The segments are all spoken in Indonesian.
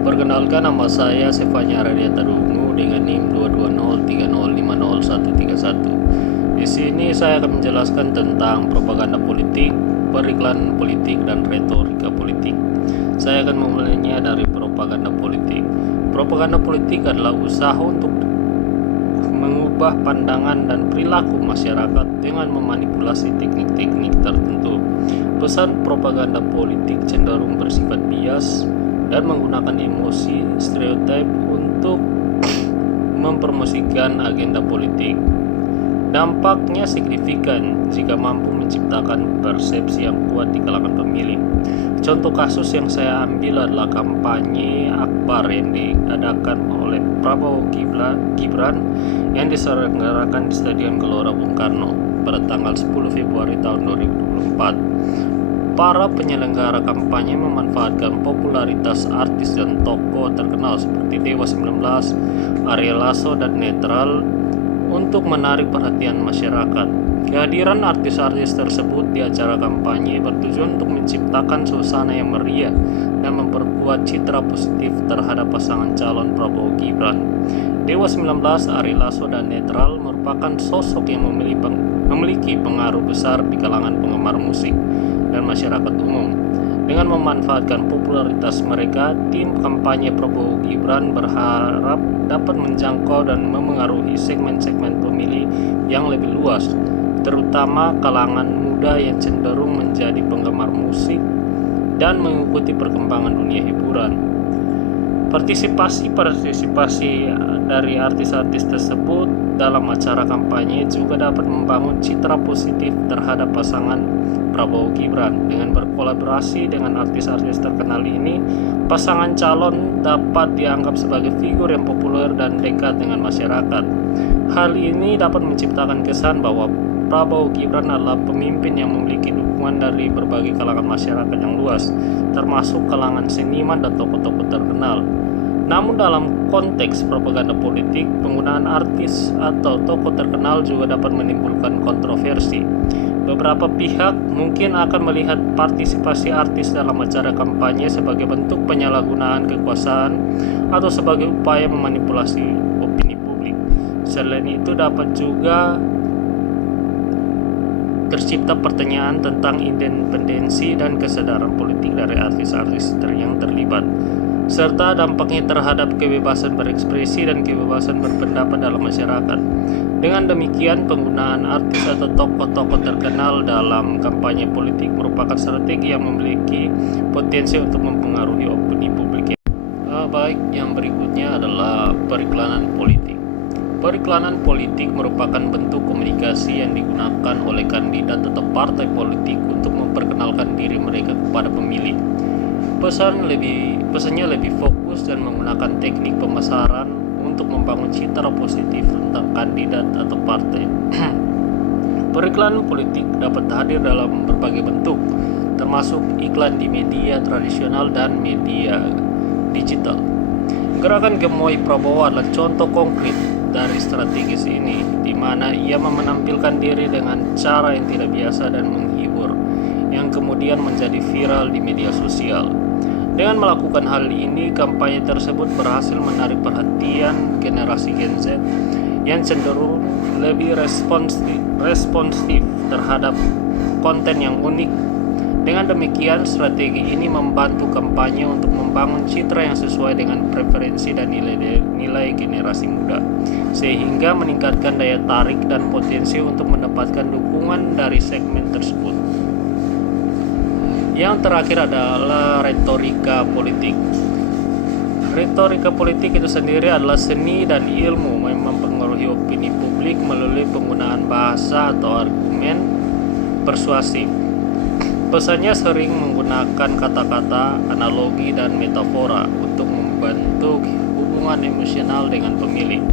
Perkenalkan, nama saya Sefanya Radiata Dungu dengan NIM 22030501331. Di sini saya akan menjelaskan tentang propaganda politik, periklanan politik, dan retorika politik. Saya akan memulainya dari propaganda politik. Propaganda politik adalah usaha untuk mengubah pandangan dan perilaku masyarakat dengan memanipulasi teknik-teknik tertentu. Pesan propaganda politik cenderung bersifat bias dan menggunakan emosi stereotip untuk mempromosikan agenda politik. Dampaknya signifikan jika mampu menciptakan persepsi yang kuat di kalangan pemilih. Contoh kasus yang saya ambil adalah kampanye Akbar yang diadakan oleh Prabowo Gibran yang diselenggarakan di Stadion Gelora Bung Karno pada tanggal 10 Februari tahun 2024. Para penyelenggara kampanye memanfaatkan popularitas artis dan tokoh terkenal seperti Dewa 19, Ari Lasso, dan Netral untuk menarik perhatian masyarakat. Kehadiran artis-artis tersebut di acara kampanye bertujuan untuk menciptakan suasana yang meriah dan memperkuat citra positif terhadap pasangan calon Prabowo Gibran. Dewa 19, Ari Lasso, dan Netral merupakan sosok yang memiliki pengaruh besar di kalangan penggemar musik dan masyarakat umum. Dengan memanfaatkan popularitas mereka, tim kampanye Prabowo Gibran berharap dapat menjangkau dan memengaruhi segmen-segmen pemilih yang lebih luas, terutama kalangan muda yang cenderung menjadi penggemar musik dan mengikuti perkembangan dunia hiburan. Partisipasi dari artis-artis tersebut dalam acara kampanye juga dapat membangun citra positif terhadap pasangan Prabowo Gibran. Dengan berkolaborasi dengan artis-artis terkenal ini, pasangan calon dapat dianggap sebagai figur yang populer dan dekat dengan masyarakat. Hal ini dapat menciptakan kesan bahwa Prabowo Gibran adalah pemimpin yang memiliki dukungan dari berbagai kalangan masyarakat yang luas, termasuk kalangan seniman dan tokoh-tokoh terkenal. Namun dalam konteks propaganda politik, penggunaan artis atau tokoh terkenal juga dapat menimbulkan kontroversi. Beberapa pihak mungkin akan melihat partisipasi artis dalam acara kampanye sebagai bentuk penyalahgunaan kekuasaan atau sebagai upaya memanipulasi opini publik. Selain itu, dapat juga tercipta pertanyaan tentang independensi dan kesadaran politik dari artis-artis yang terlibat, serta dampaknya terhadap kebebasan berekspresi dan kebebasan berpendapat dalam masyarakat. Dengan demikian, penggunaan artis atau tokoh-tokoh terkenal dalam kampanye politik merupakan strategi yang memiliki potensi untuk mempengaruhi opini publik. Baik, yang berikutnya adalah periklanan politik. Periklanan politik merupakan bentuk komunikasi yang digunakan oleh kandidat atau partai politik untuk memperkenalkan diri mereka kepada pemilih. Pesannya lebih fokus dan menggunakan teknik pemasaran untuk membangun citra positif tentang kandidat atau partai. Periklanan politik dapat hadir dalam berbagai bentuk, termasuk iklan di media tradisional dan media digital. Gerakan Gemoy Prabowo adalah contoh konkret dari strategis ini, di mana ia menampilkan diri dengan cara yang tidak biasa dan menghibur, yang kemudian menjadi viral di media sosial. Dengan melakukan hal ini, kampanye tersebut berhasil menarik perhatian generasi Gen Z yang cenderung lebih responsif terhadap konten yang unik. Dengan demikian, strategi ini membantu kampanye untuk membangun citra yang sesuai dengan preferensi dan nilai generasi muda, sehingga meningkatkan daya tarik dan potensi untuk mendapatkan dukungan dari segmen tersebut. Yang terakhir adalah retorika politik. Retorika politik itu sendiri adalah seni dan ilmu yang mempengaruhi opini publik melalui penggunaan bahasa atau argumen persuasif. Pesannya sering menggunakan kata-kata, analogi, dan metafora untuk membentuk hubungan emosional dengan pemilih.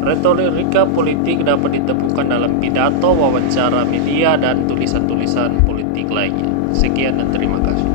Retorika politik dapat ditemukan dalam pidato, wawancara media, dan tulisan-tulisan politik lainnya. Sekian dan terima kasih.